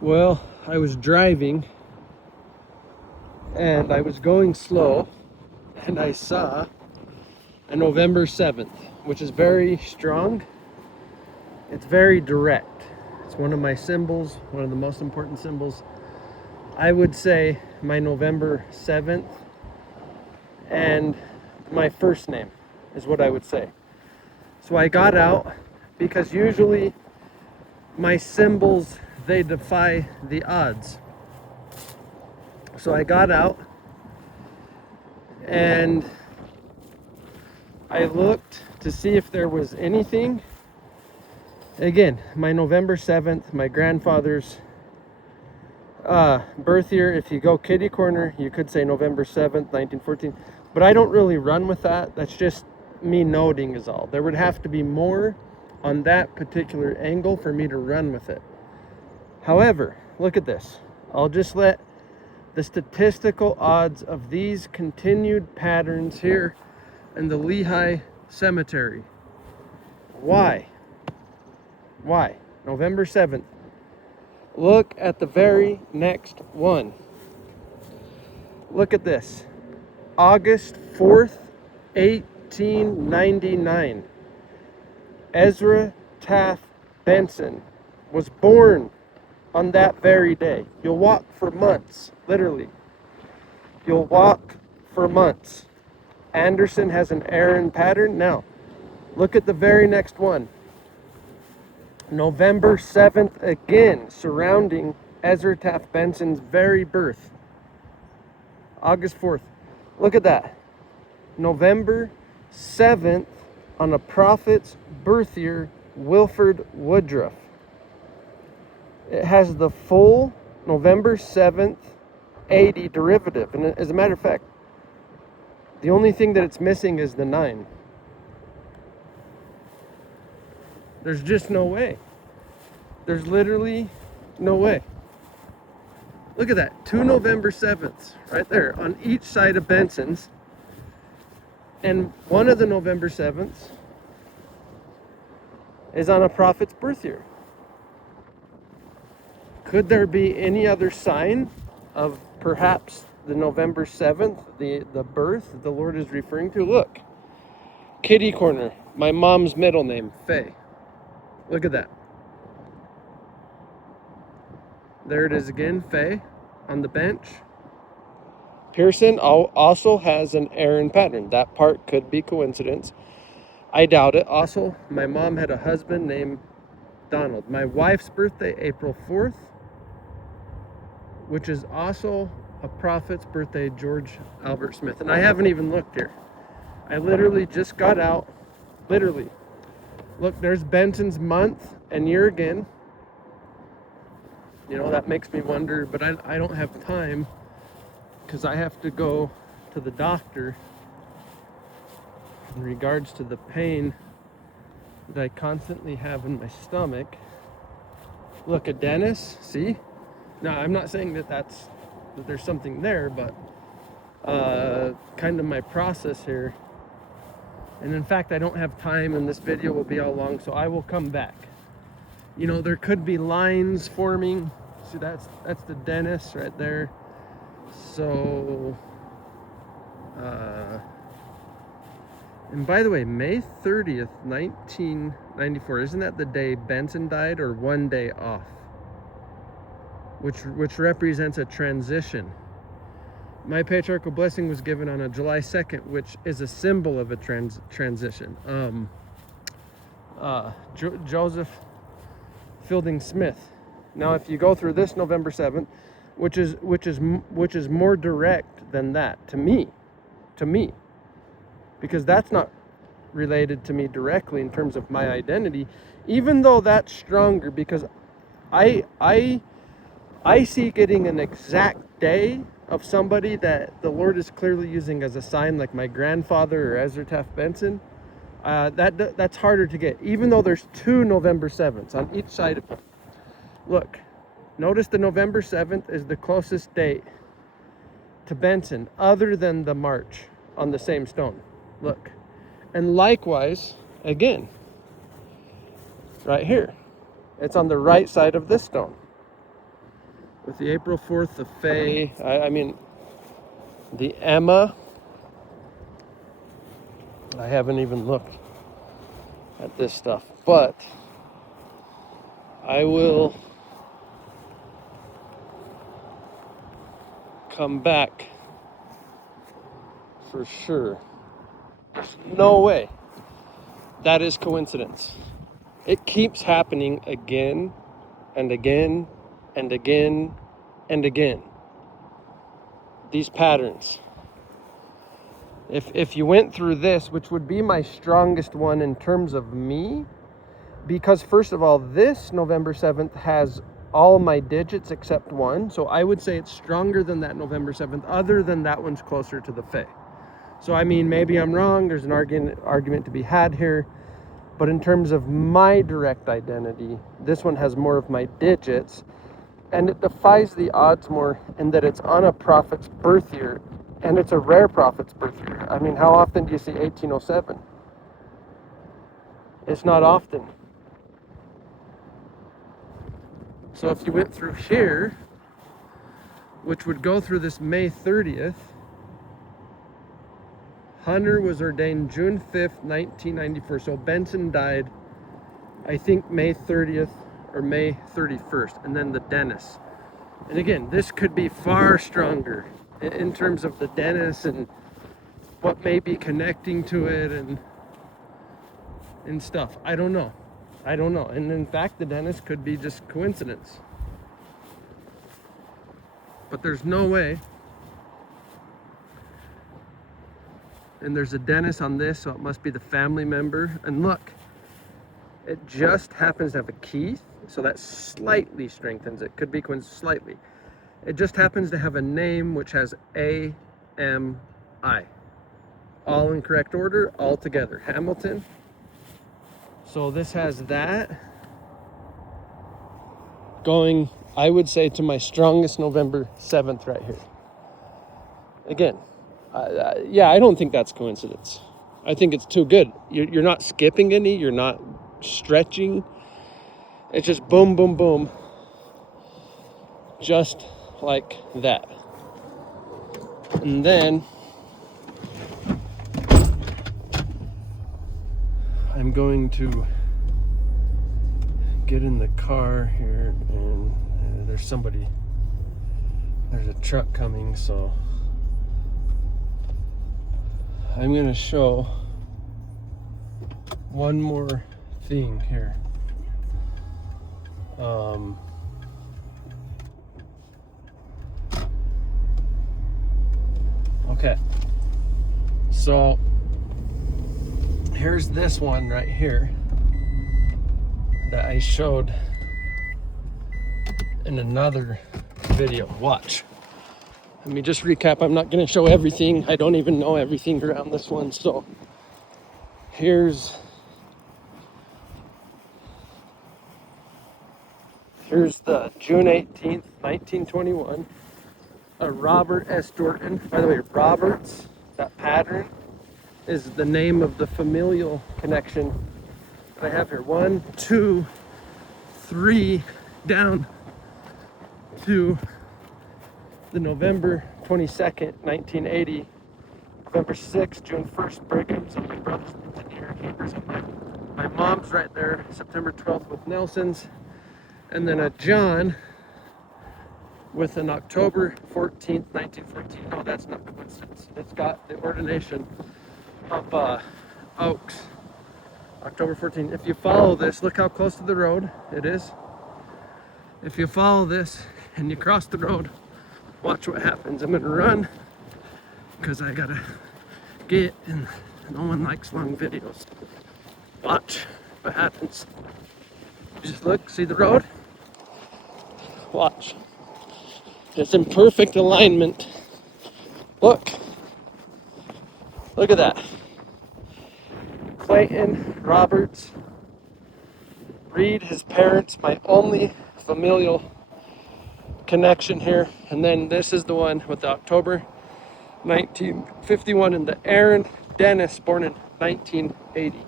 Well, I was driving and I was going slow and I saw a November 7th, which is very strong. It's very direct. It's one of my symbols, one of the most important symbols. I would say my November 7th and my first name is what I would say. So I got out because usually my symbols, they defy the odds. So I got out and I looked to see if there was anything. Again, my November 7th, my grandfather's birth year. If you go kitty corner, you could say November 7th, 1914. But I don't really run with that. That's just me noting is all. There would have to be more on that particular angle for me to run with it. However, look at this. I'll just let the statistical odds of these continued patterns here in the Lehigh Cemetery. Why? November 7th. Look at the very next one. Look at this. August 4th, 1899. Ezra Taft Benson was born on that very day. You'll walk for months, literally. You'll walk for months. Anderson has an Aaron pattern. Now, look at the very next one. November 7th again, surrounding Ezra Taft Benson's very birth. August 4th. Look at that. November 7th on a prophet's birth year, Wilford Woodruff. It has the full November 7th 80 derivative. And as a matter of fact, the only thing that it's missing is the 9. There's just no way. There's literally no way. Look at that. 2 November 7ths right there on each side of Benson's. And one of the November 7ths is on a prophet's birth year. Could there be any other sign of perhaps the November 7th, the birth that the Lord is referring to? Look. Kitty corner. My mom's middle name, Faye. Look at that. There it is again, Faye, on the bench. Pearson also has an Aaron pattern. That part could be coincidence. I doubt it. Also, my mom had a husband named Donald. My wife's birthday, April 4th, which is also a prophet's birthday, George Albert Smith. And I haven't even looked here. I literally just got out. Literally. Look, there's Benson's month and year again. You know, that makes me wonder, but I don't have time because I have to go to the doctor in regards to the pain that I constantly have in my stomach. Look, a dentist, see? Now, I'm not saying that there's something there, but kind of my process here. And in fact, I don't have time and this video will be all long, so I will come back. You know, there could be lines forming. See, that's the dentist right there. So, and by the way, May 30th, 1994, isn't that the day Benson died, or one day off? Which represents a transition. My patriarchal blessing was given on a July 2nd, which is a symbol of a transition. Joseph Fielding Smith. Now, if you go through this November 7th, which is more direct than that to me, because that's not related to me directly in terms of my identity, even though that's stronger, because I see getting an exact day of somebody that the Lord is clearly using as a sign, like my grandfather or Ezra Taft Benson. That's harder to get, even though there's 2 November 7ths on each side of it. Look, notice the November 7th is the closest date to Benson other than the March on the same stone. Look. And likewise, again, right here. It's on the right side of this stone. with the April 4th, the Faye, I mean, the Emma. I haven't even looked at this stuff, but I will come back for sure. There's no way that is coincidence. It keeps happening again and again and again and again. These patterns. If you went through this, which would be my strongest one in terms of me, because first of all, this November 7th has all my digits except one, so I would say it's stronger than that November 7th, other than that one's closer to the Fae. So I mean, maybe I'm wrong, there's an argument to be had here, but in terms of my direct identity, this one has more of my digits, and it defies the odds more in that it's on a prophet's birth year, and it's a rare prophet's birth year. I mean, how often do you see 1807? It's not often. So if you went through here, which would go through this May 30th, Hunter was ordained June 5th, 1994. So Benson died, I think, May 30th or May 31st. And then the Dennis. And again, this could be far stronger in terms of the Dennis and what may be connecting to it and stuff. I don't know. And in fact, the Dennis could be just coincidence. But there's no way. And there's a Dennis on this, so it must be the family member. And look, it just happens to have a Keith, so that slightly strengthens it. Could be slightly. It just happens to have a name which has A-M-I. All in correct order, all together. Hamilton. So this has that going, I would say, to my strongest November 7th right here. Again, yeah, I don't think that's coincidence. I think it's too good. You're not skipping any, you're not stretching. It's just boom, boom, boom. Just like that. And then I'm going to get in the car here, and there's a truck coming, so I'm going to show one more thing here. Okay, so here's this one right here that I showed in another video. Watch. Let me just recap. I'm not going to show everything. I don't even know everything around this one. So here's the June 18th, 1921. Robert S. Dorton. By the way, Roberts, that pattern, is the name of the familial connection that I have here. 1, 2, 3, down to the November 22nd, 1980. November 6th, June 1st, Brigham's, and my brother's engineer. My mom's right there, September 12th with Nelson's. And then a John with an October 14th, 1914. No, that's not coincidence. It's got the ordination of Oaks, October 14th. If you follow this, look how close to the road it is. If you follow this and you cross the road, watch what happens. I'm gonna run because I gotta get, and no one likes long videos. Watch what happens. Just look, see the road? Watch. It's in perfect alignment. Look. Look at that. Clayton Roberts. Reed, his parents, my only familial connection here. And then this is the one with the October 1951, and the Aaron Dennis, born in 1980.